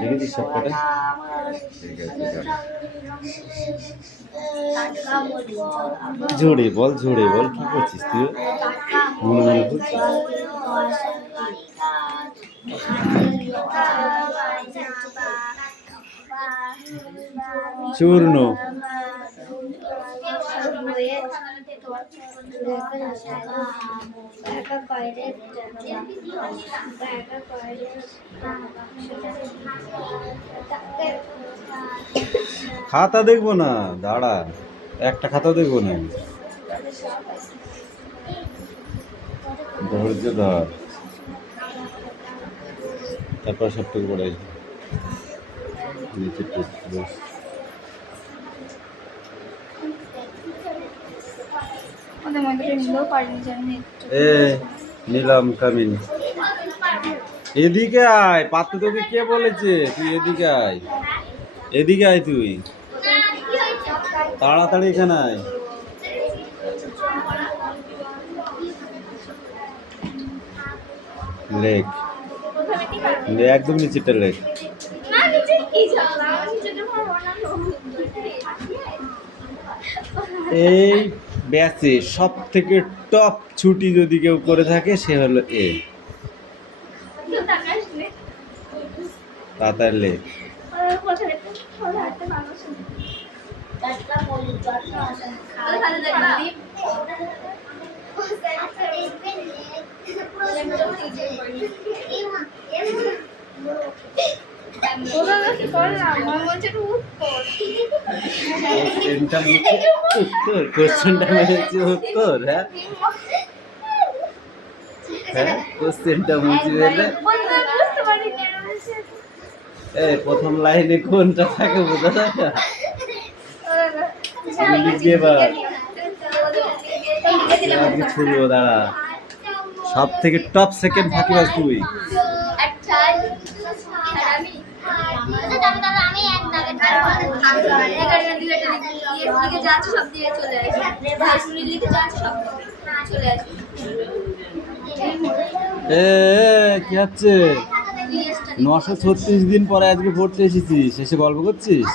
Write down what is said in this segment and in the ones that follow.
দেখেছিস সব কটা? ঝরে বল, ঝরে বল, কি করছিস তুই? মনে মনে করছিস? চূর্ণ খাতা দেখবো না, দাঁড়া, একটা খাতা দেখবো না, ধৈর্য ধর, তারপর সবটুকু পড়ে নিচে বস। এ নিলাম কামিন, এদিকে আয়, পাত্র তোকে কে বলেছে তুই এদিকে আয়, এদিকে আয়, তুই তাড়াতাড়ি এখানে আয়। লেখ, একদম নিচেটা লেখ। এই ব্যাচে সব থেকে টপ ছুটি যদি কেউ করে থাকে সে হলো এ। তাড়াতাড়ি লেখ। কোশ্চেনটা মেরেছি উত্তর, হ্যাঁ হ্যাঁ, কোশ্চেনটা মুছে দিলে এই প্রথম লাইনে কোনটা থাকে বোঝা যায় না, ছুড়বো, দাঁড়া। সব থেকে টপ সেকেন্ড ফাঁকিবাজ তুই। কি হচ্ছে? 936 দিন পরে আজকে পড়তে এসেছিস, শেষে গল্প করছিস।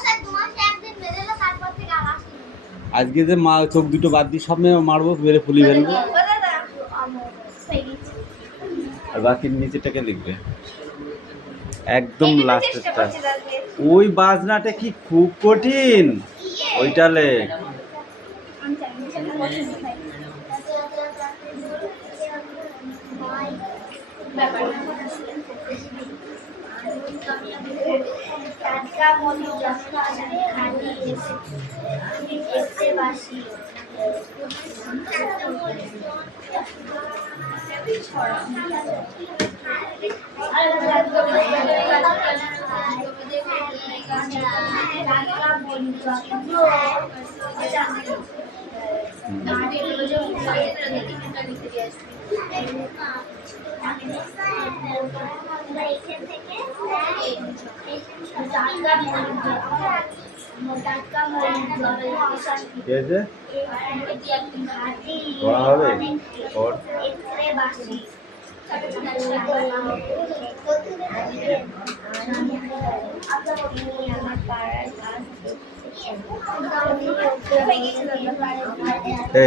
আজকে যে মা চোখ দুটো বাদ দিয়ে সব মারবো, মেরে ফুলি ফেলবো, আর বাকি নিচেটাকে লিখবে একদম লাস্টেরটা। ওই বাজনাটা কি খুব কঠিন? ওইটা লেখ।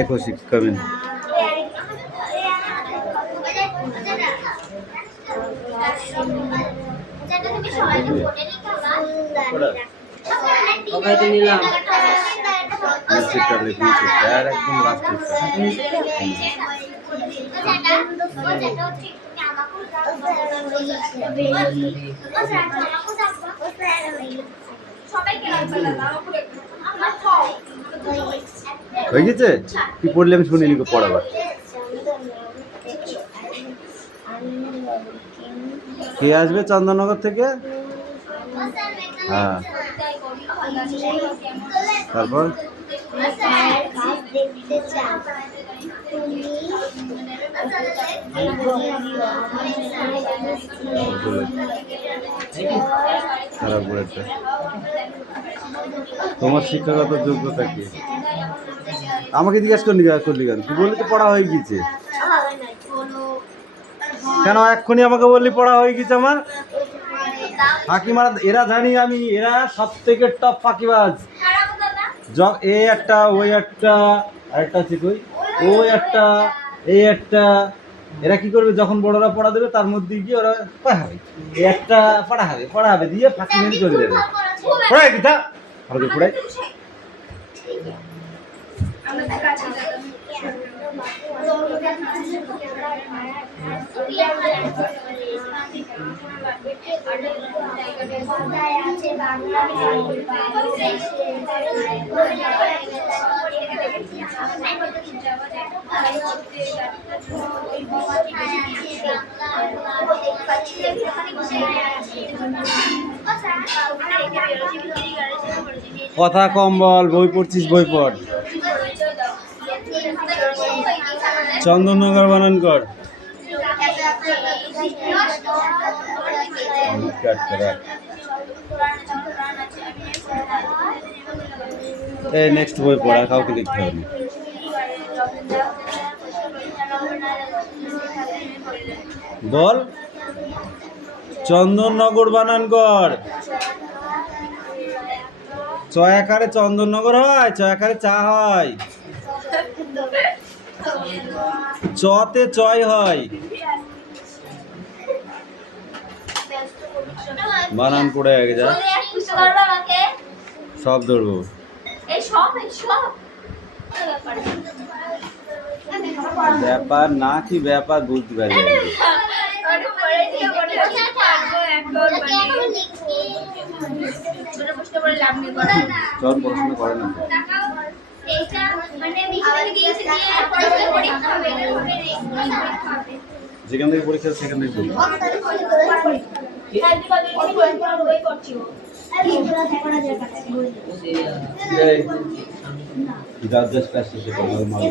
কৌশিক কবিন একদম লাস্ট। হয়ে গেছে? কি পড়লে আমি শুনিনি পড়াবার। কে আসবে চন্দননগর থেকে? হ্যাঁ, তারপর তারাপুরেরটা। তোমার শিক্ষাগত যোগ্যতা কি? আমাকে জিজ্ঞাসা করলি কেন? তুই বললি তো পড়া হয়ে গিয়েছে। কেন এক্ষুনি আমাকে বললি পড়া হয়ে গেছে আমার? ফাঁকি মারা এরা জানি আমি, এরা সব থেকে টপ ফাঁকিবাজ। এই একটা, ওই একটা, আরেকটা আছে কই, ওই একটা, এই একটা। এরা কি করবে যখন বড়রা পড়া দেবে তার মধ্যে গিয়ে ওরা পড়াবে, এই একটা পড়াবে দিয়ে ফাঁকি মেরে করে দেবে। পড়ায় কি তা আমাকে পড়ায়। কথা কম বল, বই পড়ছিস বই পড়। চন্দননগর বানান কর। এই নেক্সট বই পড়া, কাউকে লিখতে হবে না। বল চন্দননগর বানান কর। চয়াকারে চন্দননগর হয়, চয়াকারে চা হয়, চতে চয় হয়। বানান পড়ে আগে যা, সব ধরবো। ব্যাপার না কি ব্যাপার বুঝতে পারি। চল পড়াশোনা করে না, যেখান থেকে পরীক্ষা সেখান থেকে পড়ি। জাস্ট ক্লাস শেষে করবো মাল।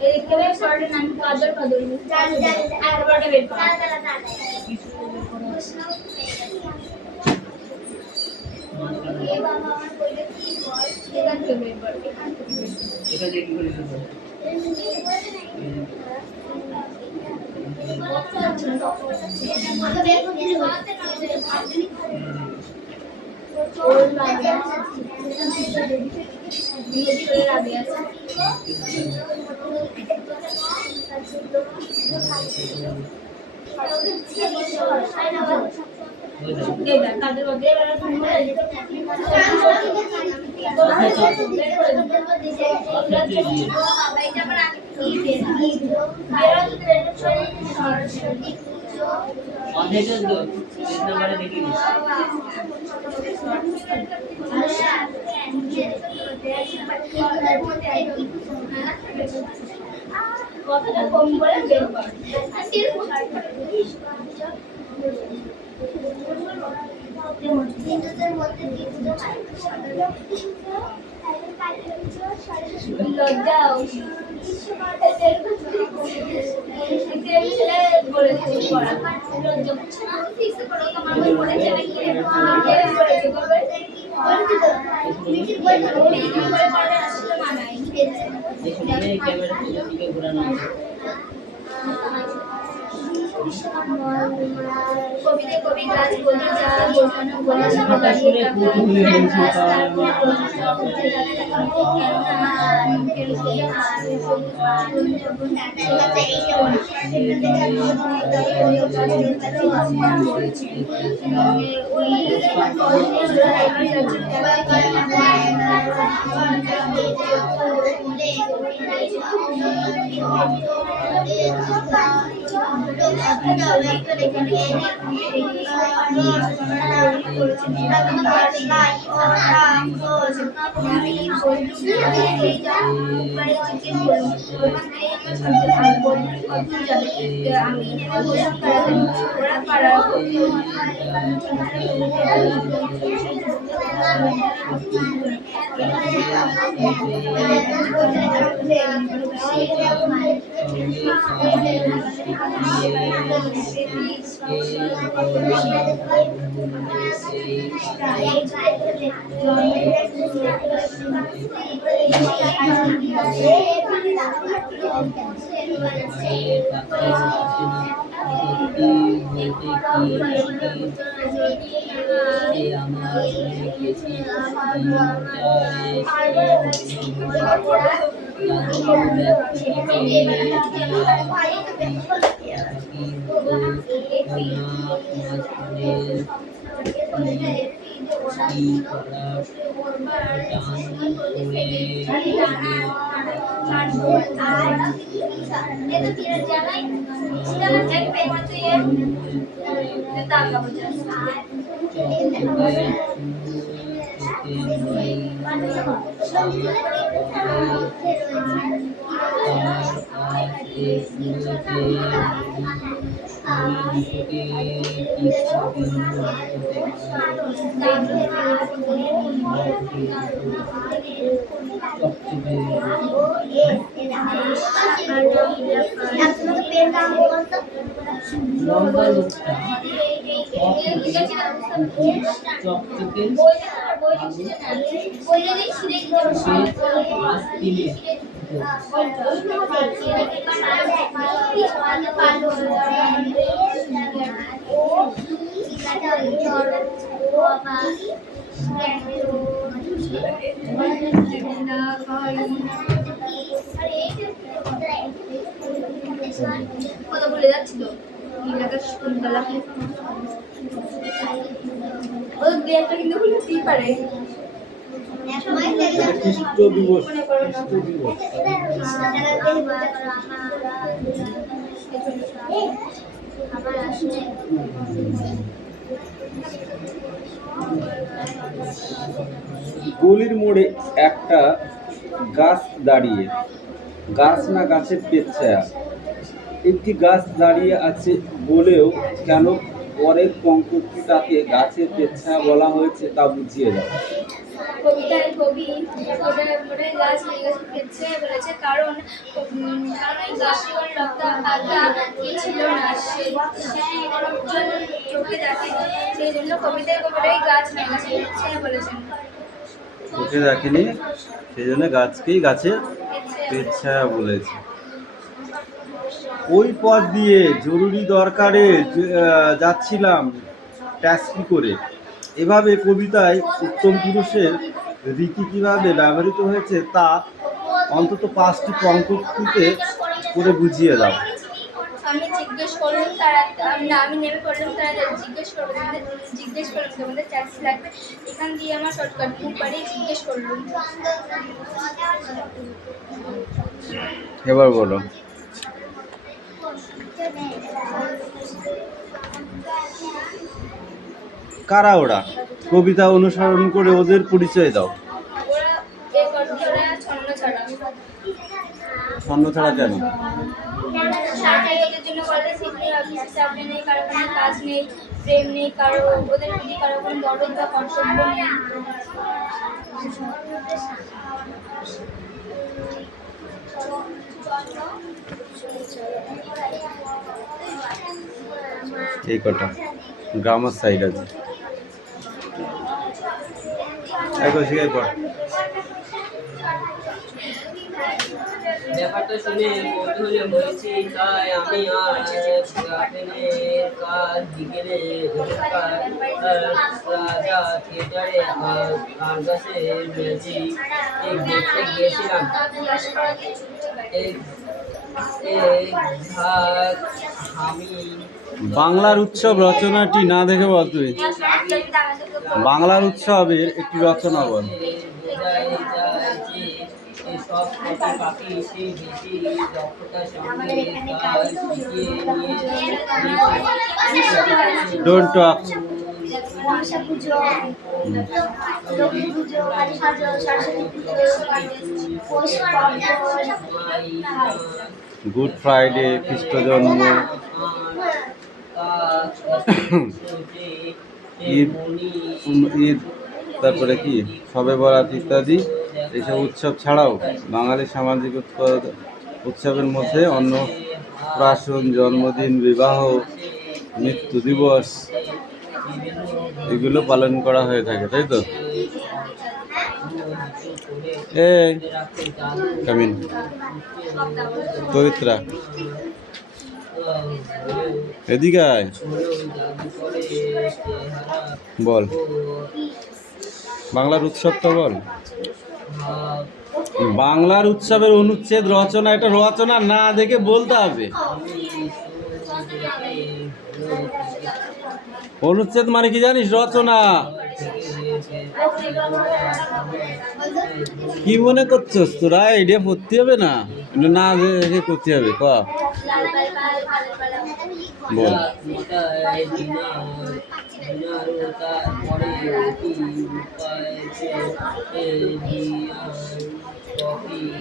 দেখতে পাই শর্টের নাম কাজল কাজল আর বড়টা বের কর এ বাবা আমার কইলে কি বল এখান থেকে বের কর এখান থেকে বের কর এটা দিয়ে কি করে দেবো ওর লাগে বিয়ে করে রাবে আছে দেবা কাদের মধ্যে কথাটা কম করে বের কর হিন্দুদের মধ্যে লজ্জা বলেছে লজ্জা বুঝছে না ঠিক করে আমার মনে যাবে কি কবিতে কবি গাছ বলে যা বোঝানো বলে কথা বলে যাচ্ছিল ও দেয়ালটা কিন্তু খুলতেই পারে খ্রিস্ট দিবস গলির মোড়ে একটা গাছ দাঁড়িয়ে, গাছ না গাছের পেচ্ছায়া, একটি গাছ দাঁড়িয়ে আছে বলেও কেন পরের পঙ্ক্তিটাকে গাছের পেচ্ছায়া বলা হয়েছে তা বুঝিয়ে দাও। কবিতায় কবি ওটা গাছ লিখেছে বলেছে কারণ এই গাছগুলোর লতা পাতা কি ছিল না সেই লোকজন চোখে দেখে সেই জন্য কবিতায় কবিতায় গাছ লিখেছে বলেছেন। চোখে দেখেনি সেই জন্য গাছকেই গাছের পেছায়া বলেছে। ওই পথ দিয়ে জরুরি দরকারে যাচ্ছিলাম ট্যাক্সি করে। এভাবে কবিতায় উত্তম পুরুষের রীতি কীভাবে ব্যবহৃত হয়েছে তা অন্তত 5টি পঙ্ক্তিতে করে বুঝিয়ে দাও। আমি জিজ্ঞেস করলাম তারা আমি নেমে পড়লাম, তারা জিজ্ঞেস করলাম তোমাদের ট্যাক্সি লাগবে, এখান দিয়ে আমার শর্টকাট মুখ বাড়িয়ে জিজ্ঞেস করলাম। এবার বলো। কারা ওরা? কবিতা অনুসরণ করে ওদের পরিচয় দাও। ওরা এই কর্মীরা ছন্ন ছাড়া। ছন্ন ছাড়া কেন? ওদের জন্য বলে সিটি অফিসে চাকরি নেই, কারখানায় কাজ নেই, প্রেম নেই কারো, ওদের প্রতি কারো কোনো দরদ বা কর্তব্য নেই। এই কটা গ্রামার সাইড আছে। শিখাই পড়। ব্যাপারটা শুনে কৌতূহলী হয়েছি, তাই আমি আজ গার্ডেনের কাজ বিকেলে রাজা থিয়েটারে আর্গাসের ম্যাজিক দেখতে গিয়েছিলাম। বাংলার উৎসব রচনাটি না দেখে বল তুই। বাংলার উৎসবের একটি রচনা বল। সব পাখি সেই বেশি দক্ষতার সঙ্গে কাজ শিখিয়ে নিয়ে ডোন্ট টক। গুড ফ্রাইডে, খ্রিস্ট জন্ম, ঈদ, তারপরে কি শবে বরাত ইত্যাদি এইসব উৎসব ছাড়াও বাঙালির সামাজিক উৎসবের মধ্যে অন্নপ্রাশন, জন্মদিন, বিবাহ, মৃত্যু দিবস এগুলো পালন করা হয়ে থাকে, তাই তো? এই কামিন পবিত্রা এদিকে আয়, বল বাংলার উৎসবটা বল। বাংলার উৎসবের অনুচ্ছেদ রচনা, এটা রচনা না দেখে বলতে হবে। অনুচ্ছেদ মানে কি জানিস? রচনা। কি মনে করছস তোরা? এটা পড়তে হবে না, না দেখে করতে হবে। ক বল।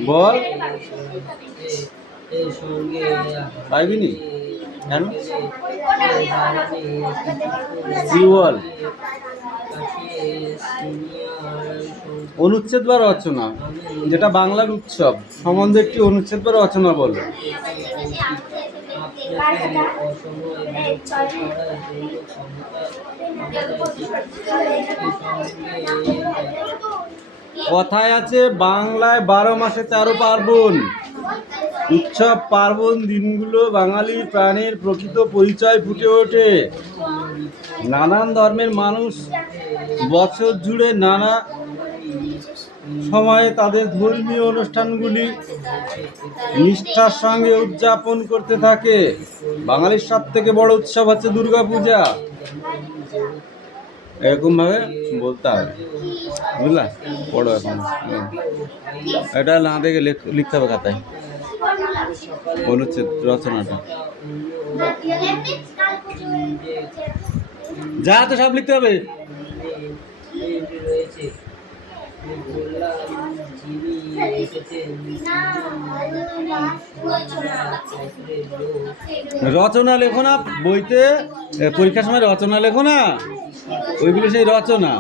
বল পাইবি নি কেন? বল। অনুচ্ছেদ বা রচনা, যেটা বাংলার উৎসব সম্বন্ধে একটি অনুচ্ছেদ বা রচনা বল। কথায় আছে বাংলায় 12 মাসে 13 পার্বণ। উৎসব পার্বণ দিনগুলো বাঙালির প্রাণের প্রকৃত পরিচয় ফুটে ওঠে। নানান ধর্মের মানুষ বছর জুড়ে নানা সময়ে তাদের ধর্মীয় অনুষ্ঠানগুলি নিষ্ঠার সঙ্গে উদযাপন করতে থাকে। বাঙালির সব থেকে বড় উৎসব হচ্ছে দুর্গাপূজা। এরকম ভাবে বলতে হবে, বুঝলা? পড়ো এখন, এটা না দেখে লিখতে হবে খাতায় অনুচ্ছেদ রচনাটা। যা তো সব লিখতে হবে। রচনা লেখো না বইতে, পরীক্ষার সময় রচনা লেখো না, ওইগুলো সেই রচনা।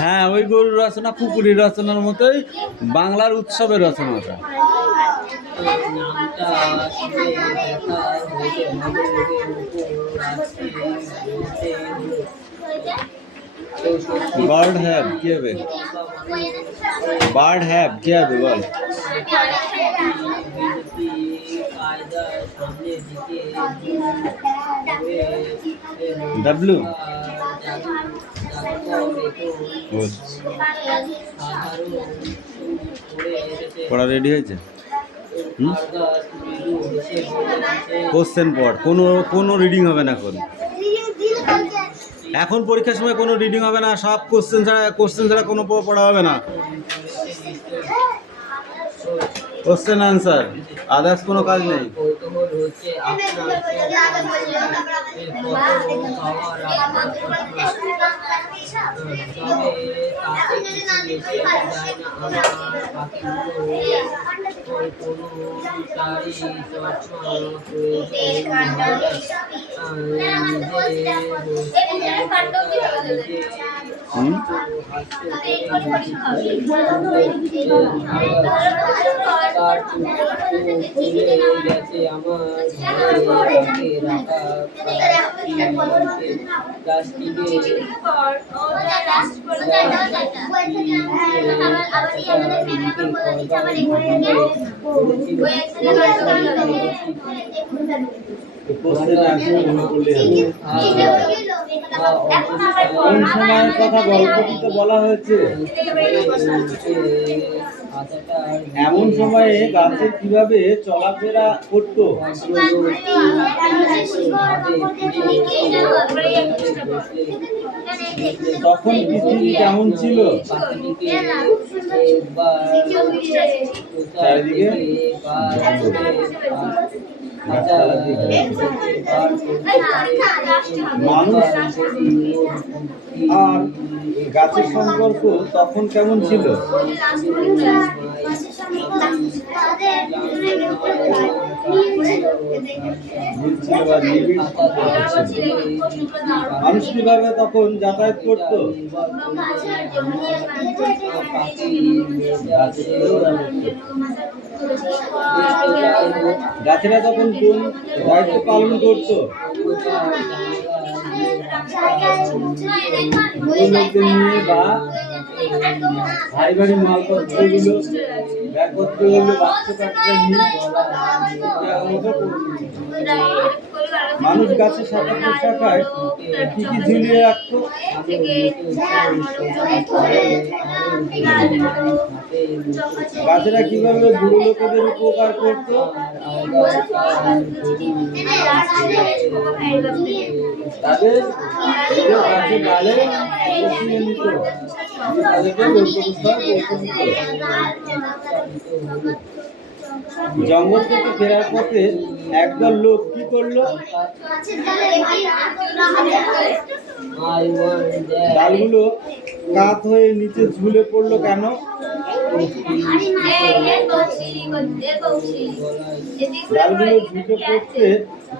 হ্যাঁ, ওই গরুর রচনা কুকুরের রচনার মতোই বাংলার উৎসবের রচনাটা। নামটা শুনে দেখা হয়েছে ভদ্রলোকের উপর আসছে বার্ড হ্যাভ কি হবে? বার্ড হ্যাভ কি হবে বল? ডাব্লু পড়া রেডি হয়েছে? কোশ্চেন পড়। কোনো রিডিং হবে না এখন পরীক্ষার সময় কোনো রিডিং হবে না, সব কোশ্চেন ছাড়া কোনো পড়া হবে না। কোশ্চেন আনসার, আদার্স কোনো কাজ নেই। কোন সময়ের কথা গল্পটিতে বলা হয়েছে? এমন সময়ে গাছে কিভাবে চলাফেরা করত? তখন পৃথিবী কেমন ছিল? চারিদিকে মানুষ আর গাছের সম্পর্ক তখন কেমন ছিল? মানুষ কিভাবে তখন যাতায়াত করতো? গাছেরা তখন কোন দায়িত্ব পালন করতো? লোকদের নিয়ে বা ভাই বাড়ির মালপত্রগুলো ব্যাগপত্রগুলো বাচ্চা নিয়ে মানুষ গাছের শাখা প্রশাখায় কি কি ঝুলিয়ে রাখতো? গাছেরা কিভাবে বুড়ো লোকেদের উপকার করতো? তাদের গাছের ডালে বসিয়ে নিত, তাদেরকে জঙ্গল থেকে ফেরার পথে একদল লোক কি করলো? ডালগুলো কাত হয়ে নিচে ঝুলে পড়লো কেন? ডালগুলো ঝুঁকে পড়তে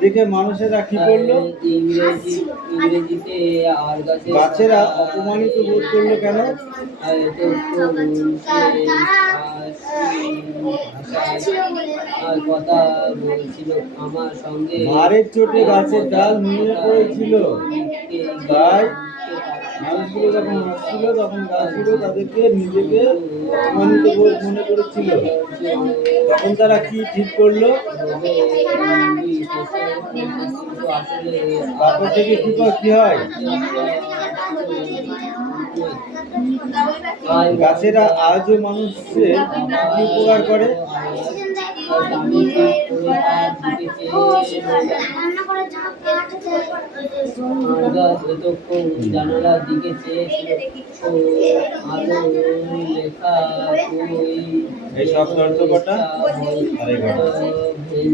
দেখে মানুষেরা কি করলো? গাছেরা অপমানিত বোধ করলো কেন? কথা বলছিল আমার সঙ্গে, ভারের চোটে গাছের ডাল নুয়ে পড়েছিল, তাই মানুষগুলো যখন হাসছিল তখন গাছগুলো তাদেরকে নিজেকে অপমানিত বোধ মনে করেছিল। তখন তারা কি ঠিক করলো? তারপর থেকে কি হয়? গাছেরা আজও মানুষের কি উপকার করে? জানালার দিকে চেয়েছিল, আলো লেখা এই সব দর্শকটা আছে এই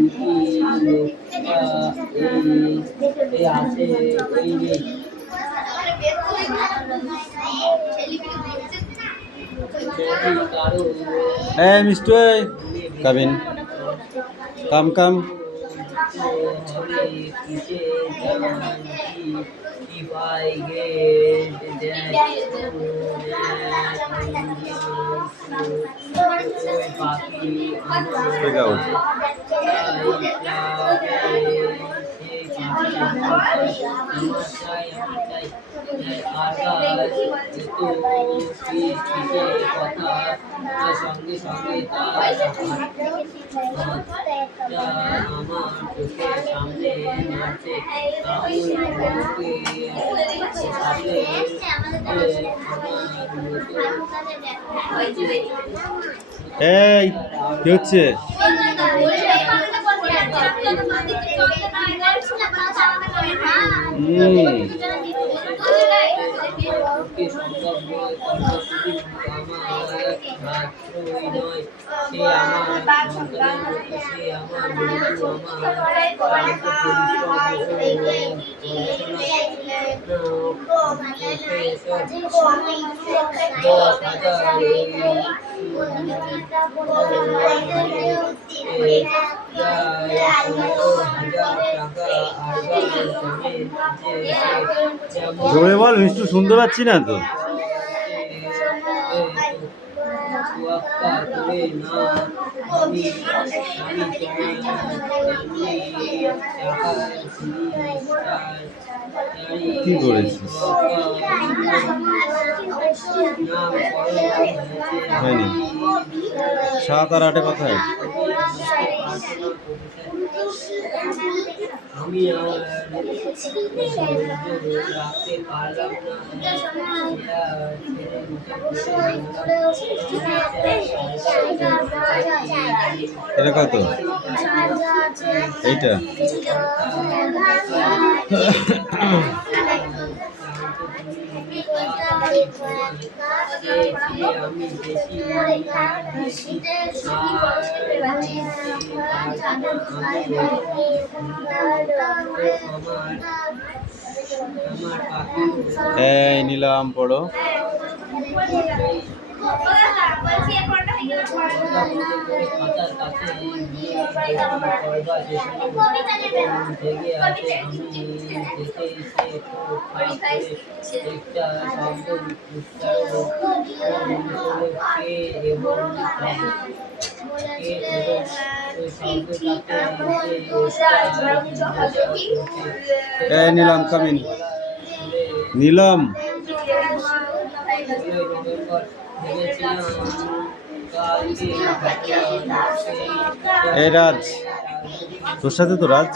Hey, Mr. Kevin, come. হবে কিসে জানি if I get that ওই পাখি ঠিক আছে। সঙ্গে সঙ্গে আমার চোখের সামনে নাচে এই কি হচ্ছে? জোরে বল, মিষ্টু শুনতে পাচ্ছি না তো। কি করেছিস? হয়নি। 7 আর 8 কোথায়? আমি আর রাখতে পারলাম না। এটা কত? এইটা এই নিলাম, পড়ো। এই নিলাম, কামিন নিলাম। এই রাজ, তোর সাথে তো রাজ।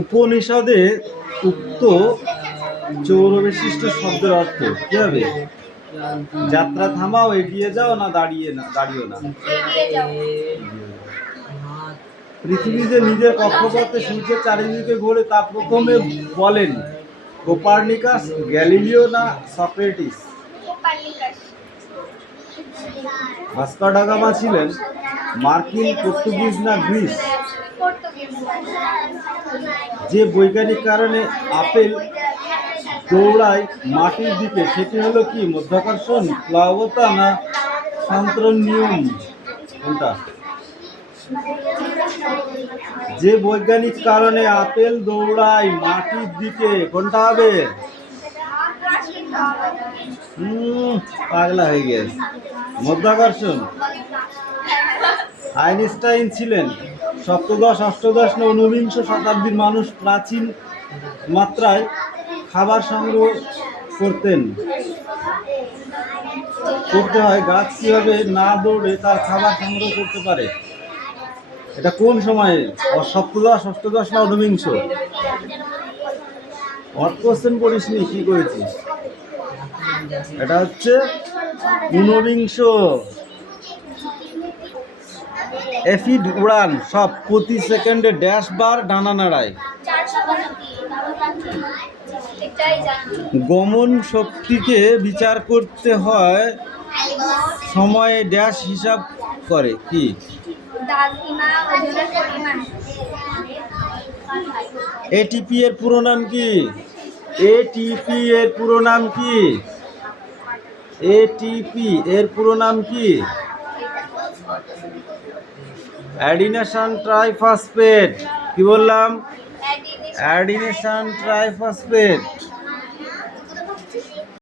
উপনিষদে উক্ত চৌরবিশিষ্ট শব্দের অর্থ কি হবে? যাত্রা থামাও, এগিয়ে যাও, না দাঁড়িও না। পৃথিবীতে নিজের কক্ষপথে সূর্যের চারিদিকে ঘোরে তা প্রথমে বলেন কোপার্নিকাস, গ্যালিলিও না সক্রেটিস? ভাস্কো ডা গামা ছিলেন মার্কিন, পর্তুগিজ না গ্রিস? যে বৈজ্ঞানিক কারণে আপেল দৌড়ায় মাটির দিকে সেটি হলো কি? মধ্যাকর্ষণ, প্লাবতা না সন্ত্রণ নিয়ম? কোনটা? যে বৈজ্ঞানিক কারণে আপেল দৌড়ায় মাটির দিকে, কোনটা হবে? পাগলা হয়ে গেছে। মধ্যাকর্ষণ। আইনস্টাইন ছিলেন সপ্তদশ, অষ্টদশ না ঊনবিংশ শতাব্দীর মানুষ। প্রাচীন মাত্রায় খাবার সংগ্রহ করতে হয়। গাছ কিভাবে না দৌড়ে তার খাবার সংগ্রহ করতে পারে? এটা কোন সময়ে? সপ্তদশ, অষ্টদশ না ঊনবিংশ? হট কোশ্চেন পড়িসনি, কি করেছিস? এটা হচ্ছে ঊনবিংশ। এফিড উড়ান সব প্রতি সেকেন্ডে ড্যাশ বার ডানা নাড়ায়। গমন শক্তিকে বিচার করতে হয় সময়ে ড্যাশ হিসাব করে কি? এটিপি এর পুরো নাম কি? এটিপি এর পুরো নাম কি? এটিপি এর পুরো নাম কি? অ্যাডিনেশন ট্রাইফসফেট। কি বললাম? অ্যাডিনেশন ট্রাইফসফেট।